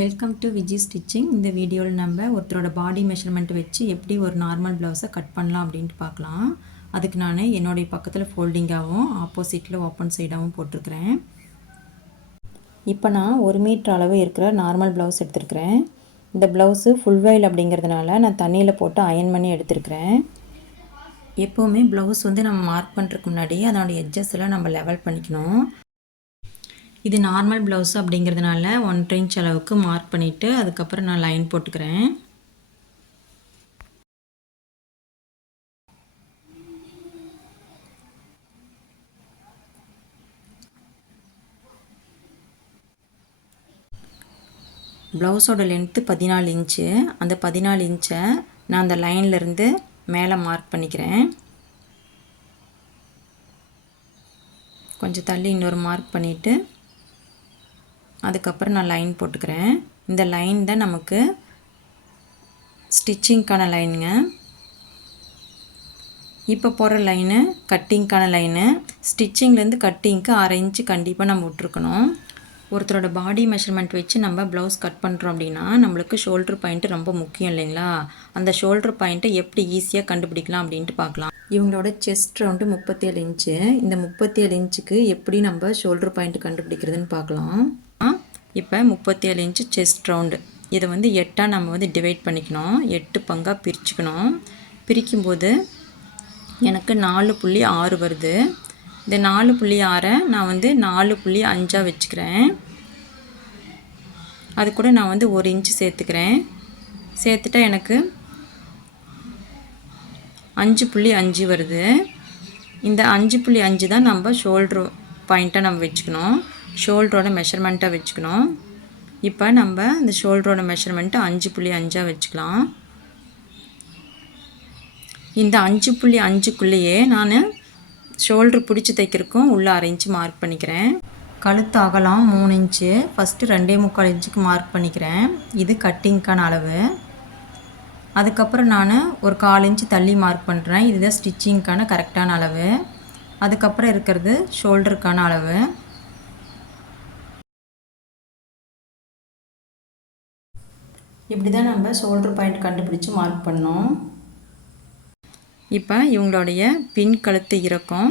Welcome to Viji stitching. இந்த வீடியோவில் நம்ம ஒருத்தரோட பாடி மெஷர்மெண்ட் வச்சு எப்படி ஒரு நார்மல் ப்ளவுஸை கட் பண்ணலாம் அப்படின்ட்டு பார்க்கலாம். அதுக்கு நான் என்னுடைய பக்கத்தில் ஃபோல்டிங்காகவும் ஆப்போசிட்டில் ஓப்பன் சைடாகவும் போட்டிருக்கிறேன். இப்போ நான் 1 மீட்டர் அளவு இருக்கிற நார்மல் ப்ளவுஸ் எடுத்துருக்கிறேன். இந்த ப்ளவுஸு ஃபுல் வைல் அப்படிங்கிறதுனால நான் தண்ணியில் போட்டு அயன் பண்ணி எடுத்துருக்கிறேன். எப்போவுமே ப்ளவுஸ் நம்ம மார்க் பண்ணுறதுக்கு முன்னாடி அதனுடைய எட்ஜஸ் எல்லாம் நம்ம லெவல் பண்ணிக்கணும். இது நார்மல் ப்ளவுஸ் அப்படிங்கிறதுனால 1.5 இன்ச் அளவுக்கு மார்க் பண்ணிவிட்டு அதுக்கப்புறம் நான் லைன் போட்டுக்கிறேன். ப்ளவுஸோட லென்த்து 14 இன்ச்சு. அந்த 14 இன்ச்சை நான் அந்த லைன்லேருந்து மேலே மார்க் பண்ணிக்கிறேன். கொஞ்சம் தள்ளி இன்னொரு மார்க் பண்ணிவிட்டு அதுக்கப்புறம் நான் லைன் போட்டுக்கிறேன். இந்த லைன் தான் நமக்கு ஸ்டிச்சிங்க்கான லைனுங்க. இப்போ போகிற லைனு கட்டிங்க்கான லைனு. ஸ்டிச்சிங்லேருந்து கட்டிங்க்கு 1/2 இன்ச்சு கண்டிப்பாக நம்ம விட்ருக்கணும். ஒருத்தரோட பாடி மெஷர்மெண்ட் வச்சு நம்ம ப்ளவுஸ் கட் பண்ணுறோம் அப்படின்னா நம்மளுக்கு ஷோல்ட்ரு பாயிண்ட்டு ரொம்ப முக்கியம் இல்லைங்களா? அந்த ஷோல்ட்ரு பாயிண்ட்டை எப்படி ஈஸியாக கண்டுபிடிக்கலாம் அப்படின்ட்டு பார்க்கலாம். இவங்களோட செஸ்ட் ரவுண்டு 37 இன்ச்சு. இந்த 37 இன்ச்சுக்கு எப்படி நம்ம ஷோல்ட்ரு பாயிண்ட்டு கண்டுபிடிக்கிறதுன்னு பார்க்கலாம். இப்போ 37 இன்ச்சு செஸ்ட் ரவுண்டு. இதை 8ஆக நம்ம டிவைட் பண்ணிக்கணும். 8 பங்காக பிரிச்சுக்கணும். பிரிக்கும்போது எனக்கு 4.6 வருது. இந்த 4.6 நான் 4.5 வச்சுக்கிறேன். அது கூட நான் 1 இன்ச்சு சேர்த்துக்கிறேன். சேர்த்துட்டா எனக்கு 5.5 வருது. இந்த 5.5 தான் நம்ம ஷோல்ட்ரு பாயிண்ட்டாக நம்ம வச்சுக்கணும். ஷோல்டரோட மெஷர்மெண்ட்டாக வச்சுக்கணும். இப்போ நம்ம இந்த ஷோல்டரோட மெஷர்மெண்ட்டு 5.5 வச்சுக்கலாம். இந்த 5.5க்குள்ளேயே நான் ஷோல்ட்ரு பிடிச்சி தைக்கிறக்கும் உள்ள 1/2 இன்ச்சு மார்க் பண்ணிக்கிறேன். கழுத்து அகலம் 3 இன்ச்சு. ஃபஸ்ட்டு 2.25 இன்ச்சுக்கு மார்க் பண்ணிக்கிறேன். இது கட்டிங்க்கான அளவு. அதுக்கப்புறம் நான் ஒரு 1/4 இன்ச்சு தள்ளி மார்க் பண்ணுறேன். இதுதான் ஸ்டிச்சிங்க்கான கரெக்டான அளவு. அதுக்கப்புறம் இருக்கிறது ஷோல்டருக்கான அளவு. இப்படி தான் நம்ம ஷோல்ட்ரு பாயிண்ட் கண்டுபிடிச்சி மார்க் பண்ணோம். இப்போ இவங்களுடைய பின் கழுத்து இறக்கம்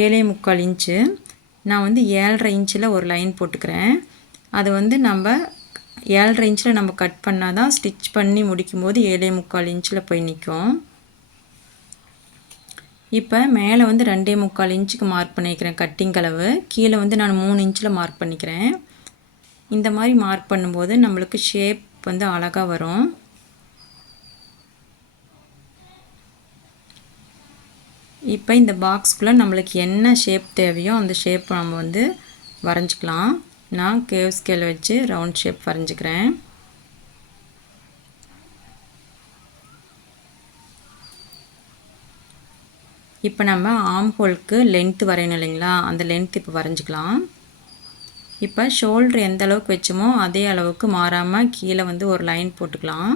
7.25 இன்ச்சு. நான் 7.5 இன்ச்சில் ஒரு லைன் போட்டுக்கிறேன். அது நம்ம 7.5 இன்ச்சில் நம்ம கட் பண்ணால் தான் ஸ்டிச் பண்ணி முடிக்கும்போது 7.25 இன்ச்சில் போய் நிற்கும். இப்போ மேலே 2.25 இன்ச்சுக்கு மார்க் பண்ணிக்கிறேன் கட்டிங் அளவு. கீழே நான் 3 இன்ச்சில் மார்க் பண்ணிக்கிறேன். இந்த மாதிரி மார்க் பண்ணும்போது நம்மளுக்கு ஷேப் அழகாக வரும். இப்போ இந்த பாக்ஸ்குள்ளே நம்மளுக்கு என்ன ஷேப் தேவையோ அந்த ஷேப் நம்ம வரைஞ்சிக்கலாம். நான் கேவ் ஸ்கேல் வச்சு ரவுண்ட் ஷேப் வரைஞ்சிக்கிறேன். இப்போ நம்ம ஆம் ஹோலுக்கு லென்த்து வரையணும் இல்லைங்களா? அந்த லென்த் இப்போ வரைஞ்சிக்கலாம். இப்போ ஷோல்ட்ரு எந்த அளவுக்கு வச்சோமோ அதே அளவுக்கு மாறாமல் கீழே ஒரு லைன் போட்டுக்கலாம்.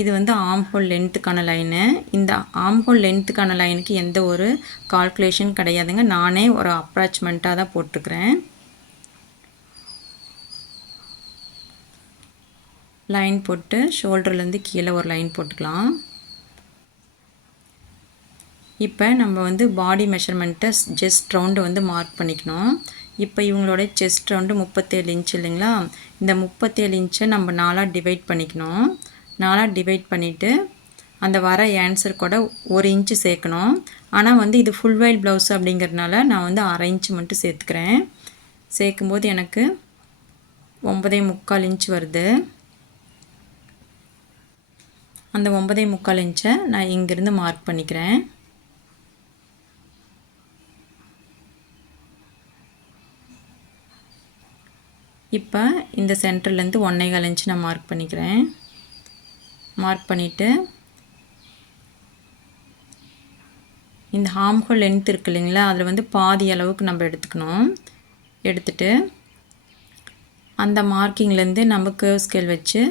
இது ஆம் ஹோல் லென்த்துக்கான லைனு. இந்த ஆம் ஹோல் லென்த்துக்கான லைனுக்கு எந்த ஒரு கால்குலேஷன் கிடையாதுங்க. நானே ஒரு அப்ராச்மெண்ட்டாக தான் போட்டுக்கிறேன். லைன் போட்டு ஷோல்டர்லேருந்து கீழே ஒரு லைன் போட்டுக்கலாம். இப்போ நம்ம பாடி மெஷர்மெண்ட்டை செஸ்ட் ரவுண்டு மார்க் பண்ணிக்கணும். இப்போ இவங்களோட செஸ்ட் ரவுண்டு 37 இன்ச்சு இல்லைங்களா? இந்த 37 இன்ச்சை நம்ம 4ஆக டிவைட் பண்ணிக்கணும். 4ஆக டிவைட் பண்ணிவிட்டு அந்த வர ஆன்சர் கூட 1 இன்ச்சு சேர்க்கணும். ஆனால் இது ஃபுல் வைல் ப்ளவுஸ் அப்படிங்கிறதுனால நான் 1/2 இன்ச்சு மட்டும் சேர்த்துக்கிறேன். சேர்க்கும்போது எனக்கு 9.25 இன்ச்சு வருது. அந்த 9.25 இன்ச்சை நான் இங்கேருந்து மார்க் பண்ணிக்கிறேன். இப்போ இந்த சென்டர்லேருந்து 1.25 இன்ச்சு நான் மார்க் பண்ணிக்கிறேன். மார்க் பண்ணிவிட்டு இந்த ஆம் ஹோல் லென்த் இருக்கு இல்லைங்களா? அதில் பாதி அளவுக்கு நம்ம எடுத்துக்கணும். எடுத்துட்டு அந்த மார்க்கிங்லேருந்து நம்ம கேர்வ் ஸ்கேல் வச்சு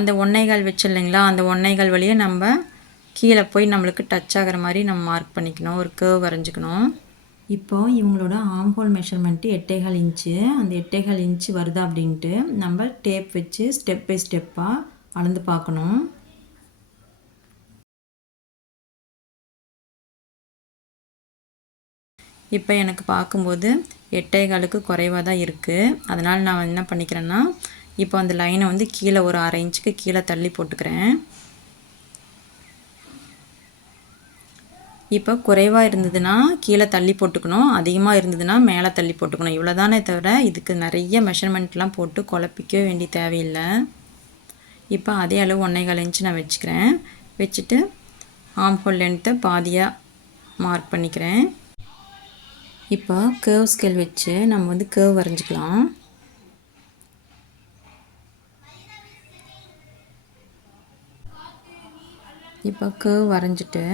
அந்த 1.25 வச்சு இல்லைங்களா? அந்த 1.25 வழியே நம்ம கீழே போய் நம்மளுக்கு டச் ஆகிற மாதிரி நம்ம மார்க் பண்ணிக்கணும். ஒரு கேர்வ் வரைஞ்சிக்கணும். இப்போ இவங்களோட ஆர்ம் ஹோல் மெஷர்மெண்ட்டு 8.25 இன்ச்சு. அந்த 8.25 இன்ச்சு வருதா அப்படின்ட்டு நம்ம டேப் வச்சு ஸ்டெப் பை ஸ்டெப்பாக அளந்து பார்க்கணும். இப்போ எனக்கு பார்க்கும்போது 8.25க்கு குறைவாக தான் இருக்குது. அதனால் நான் என்ன பண்ணிக்கிறேன்னா, இப்போ அந்த லைனை வந்து கீழே ஒரு 1/2 இன்ச்சுக்கு கீழே தள்ளி போட்டுக்கிறேன். இப்போ குறைவாக இருந்ததுன்னா கீழே தள்ளி போட்டுக்கணும், அதிகமாக இருந்ததுன்னா மேலே தள்ளி போட்டுக்கணும். இவ்வளோதானே தவிர இதுக்கு நிறைய மெஷர்மெண்ட்லாம் போட்டு குழப்பிக்க வேண்டிய தேவையில்லை. இப்போ அதே அளவு 1.25 இன்ச்சு நான் வச்சுக்கிறேன். வச்சுட்டு ஆர்ம் ஹோல் லென்த்தை பாதியாக மார்க் பண்ணிக்கிறேன். இப்போ கேர்வ் ஸ்கேல் வச்சு நம்ம வந்து கேர்வ் வரைஞ்சிக்கலாம். இப்போ கேர்வ் வரைஞ்சிட்டு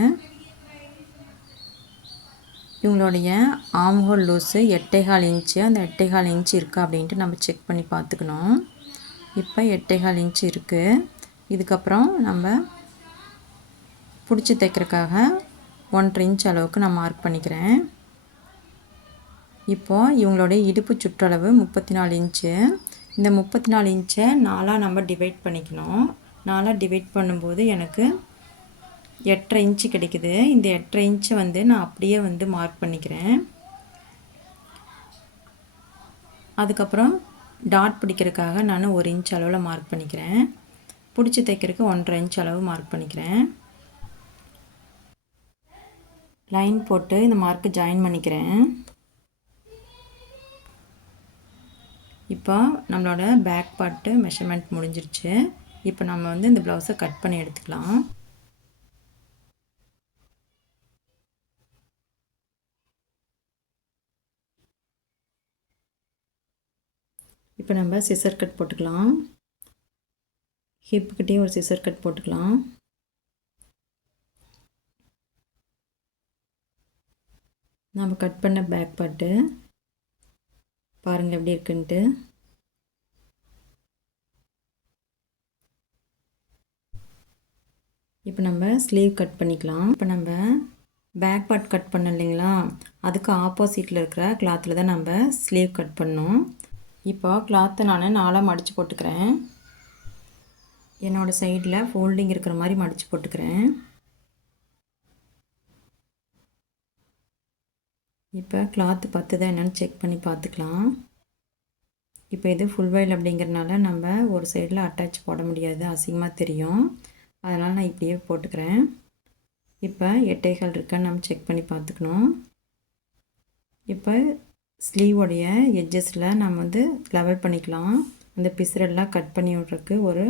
இவங்களுடைய ஆர்ம் ஹோல் லூஸு 8.25 இன்ச்சு. அந்த 8.25 இன்ச்சு இருக்கா அப்படின்ட்டு நம்ம செக் பண்ணி பார்த்துக்கணும். இப்போ 8.25 இன்ச்சு இருக்குது. இதுக்கப்புறம் நம்ம பிடிச்சி தைக்கிறதுக்காக 1.5 இன்ச் அளவுக்கு நான் மார்க் பண்ணிக்கிறேன். இப்போது இவங்களுடைய இடுப்பு சுற்றளவு 34 இன்ச்சு. இந்த 34 இன்ச்சை 4ஆக நம்ம டிவைட் பண்ணிக்கணும். 4ஆக டிவைட் பண்ணும்போது எனக்கு 8.5 இன்ச்சு கிடைக்குது. இந்த 8.5 இன்ச்சை வந்து நான் அப்படியே வந்து மார்க் பண்ணிக்கிறேன். அதுக்கப்புறம் டாட் பிடிக்கிறதுக்காக நான் 1 இன்ச் அளவில் மார்க் பண்ணிக்கிறேன். பிடிச்சி தைக்கிறதுக்கு 1.5 இன்ச் அளவு மார்க் பண்ணிக்கிறேன். லைன் போட்டு இந்த மார்க்கை ஜாயின் பண்ணிக்கிறேன். இப்போ நம்மளோட பேக் பார்ட்டு மெஷர்மெண்ட் முடிஞ்சிருச்சு. இப்போ நம்ம வந்து இந்த ப்ளவுஸை கட் பண்ணி எடுத்துக்கலாம். இப்போ நம்ம சிசர் கட் போட்டுக்கலாம். ஹிப்புக்கிட்டே ஒரு சிசர் கட் போட்டுக்கலாம். நம்ம கட் பண்ண பேக் பார்ட்டு பாருங்கள் எப்படி இருக்குன்ட்டு. இப்போ நம்ம ஸ்லீவ் கட் பண்ணிக்கலாம். இப்போ நம்ம பேக் பார்ட் கட் பண்ணோம் இல்லைங்களா, அதுக்கு ஆப்போசிட்டில் இருக்கிற கிளாத்தில் தான் நம்ம ஸ்லீவ் கட் பண்ணோம். இப்போ கிளாத்தை நான் 4ஆக மடித்து போட்டுக்கிறேன். என்னோடய சைடில் ஃபோல்டிங் இருக்கிற மாதிரி மடித்து போட்டுக்கிறேன். இப்போ கிளாத்து பத்துதா என்னென்னு செக் பண்ணி பார்த்துக்கலாம். இப்போ இது ஃபுல் வைல் அப்படிங்கிறனால நம்ம ஒரு சைடில் அட்டாச் போட முடியாது, அசிங்கமாக தெரியும். அதனால் நான் இப்படியே போட்டுக்கிறேன். இப்போ 8.25 இருக்கான்னு நம்ம செக் பண்ணி பார்த்துக்கணும். இப்போ ஸ்லீவோடைய எட்ஜஸில் நம்ம வந்து லெவல் பண்ணிக்கலாம். அந்த பிசுரெல்லாம் கட் பண்ணி விட்றதுக்கு ஒரு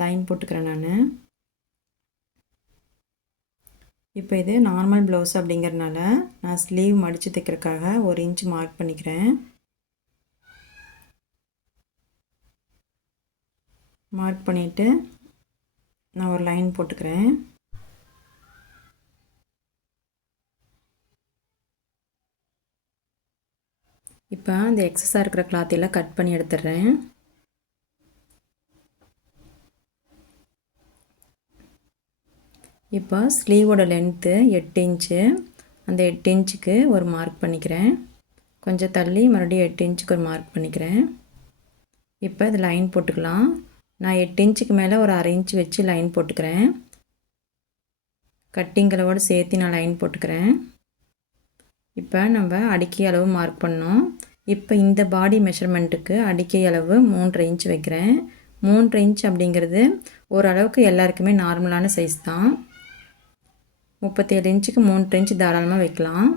லைன் போட்டுக்கிறேன் நான். இப்போ இது நார்மல் ப்ளவுஸ் அப்படிங்கிறனால நான் ஸ்லீவ் மடித்து தைக்கிறதுக்காக 1 இன்ச் மார்க் பண்ணிக்கிறேன். மார்க் பண்ணிவிட்டு நான் ஒரு லைன் போட்டுக்கிறேன். இப்போ அந்த எக்ஸஸாக இருக்கிற கிளாத்தையெல்லாம் கட் பண்ணி எடுத்துடுறேன். இப்போ ஸ்லீவோட லென்த்து 8 இன்ச்சு. அந்த 8 இன்ச்சுக்கு ஒரு மார்க் பண்ணிக்கிறேன். கொஞ்சம் தள்ளி மறுபடியும் 8 இன்ச்சுக்கு ஒரு மார்க் பண்ணிக்கிறேன். இப்போ இது லைன் போட்டுக்கலாம். நான் 8 இன்ச்சுக்கு மேலே ஒரு 1/2 இன்ச்சு வச்சு லைன் போட்டுக்கிறேன். கட்டிங்களோடு சேர்த்து நான் லைன் போட்டுக்கிறேன். இப்போ நம்ம அடிக்கை அளவு மார்க் பண்ணோம். இப்போ இந்த பாடி மெஷர்மெண்ட்டுக்கு அடிக்கை அளவு 3.5 இன்ச் வைக்கிறேன். 3.5 இன்ச் அப்படிங்கிறது ஓரளவுக்கு எல்லாருக்குமே நார்மலான சைஸ் தான். 37 இன்ச்சுக்கு 3 இன்ச் தாராளமாக வைக்கலாம்.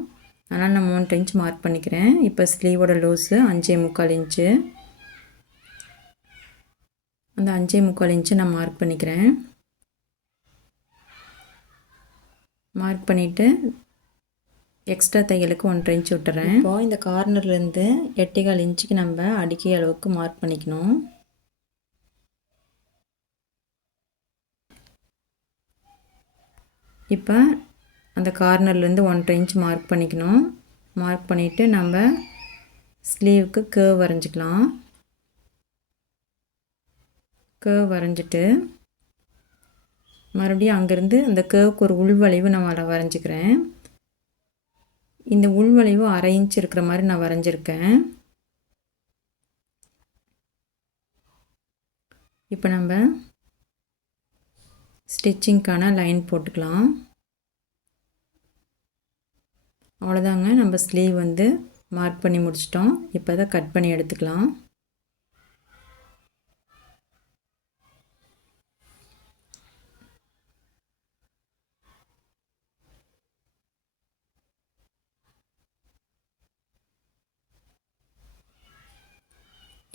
ஆனால் நான் 3 இன்ச் மார்க் பண்ணிக்கிறேன். இப்போ ஸ்லீவோட லூஸு 5.25 இன்ச்சு. அந்த 5.25 இன்ச்சு நான் மார்க் பண்ணிக்கிறேன். மார்க் பண்ணிவிட்டு எக்ஸ்ட்ரா தையலுக்கு 1.5 இன்ச் விட்டுறேன். இப்போது இந்த கார்னர்லேருந்து 8.25 இன்ச்சுக்கு நம்ம அடிக்கை அளவுக்கு மார்க் பண்ணிக்கணும். இப்போ அந்த கார்னர்லேருந்து 1.5 இன்ச் மார்க் பண்ணிக்கணும். மார்க் பண்ணிவிட்டு நம்ம ஸ்லீவுக்கு கேர்வ் வரைஞ்சிக்கலாம். கேர்வ் வரைஞ்சிட்டு மறுபடியும் அங்கேருந்து அந்த கேர்வுக்கு ஒரு உள்வளைவு நான் வரைஞ்சிக்கிறேன். இந்த உள்வளைவு 1/2 இன்ச் இருக்கிற மாதிரி நான் வரைஞ்சிருக்கேன். இப்போ நம்ம ஸ்டிச்சிங்க்கான லைன் போட்டுக்கலாம். அவ்வளோதாங்க, நம்ம ஸ்லீவ் வந்து மார்க் பண்ணி முடிச்சிட்டோம். இப்போ அதை கட் பண்ணி எடுத்துக்கலாம்.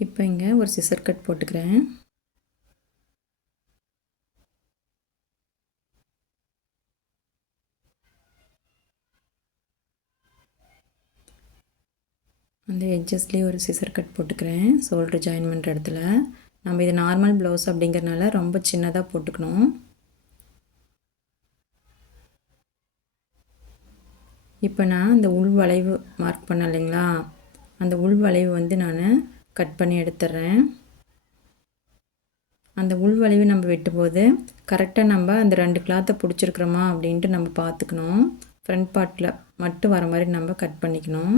இப்போ இங்கே ஒரு சிசர் கட் போட்டுக்கிறேன். அந்த எட்ஜஸ்லேயே ஒரு சிசர் கட் போட்டுக்கிறேன். ஷோல்டர் ஜாயின் பண்ணுற இடத்துல. நம்ம இது நார்மல் ப்ளவுஸ் அப்படிங்கிறனால ரொம்ப சின்னதாக போட்டுக்கணும். இப்போ நான் இந்த உள் வளைவு மார்க் பண்ண இல்லைங்களா, அந்த உள் வளைவு வந்து நான் கட் பண்ணி எடுத்துட்றேன். அந்த உள் வளைவு நம்ம வெட்டும்போது கரெக்டாக நம்ம அந்த 2 கிளாத்தை பிடிச்சிருக்கிறோமா அப்படின்ட்டு நம்ம பார்த்துக்கணும். ஃப்ரண்ட் பார்ட்டில் மட்டும் வர மாதிரி நம்ம கட் பண்ணிக்கணும்.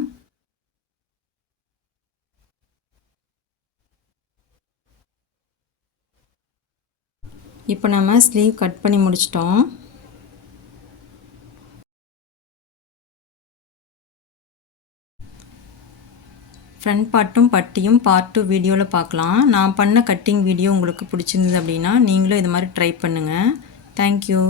இப்போ நம்ம ஸ்லீவ் கட் பண்ணி முடிச்சிட்டோம். ஃப்ரண்ட் பார்ட்டும் பட்டியும் பார்ட் 2 வீடியோவில் பார்க்கலாம். நான் பண்ண கட்டிங் வீடியோ உங்களுக்கு பிடிச்சிருந்தது அப்படின்னா நீங்களும் இது மாதிரி ட்ரை பண்ணுங்கள். தேங்க்யூ.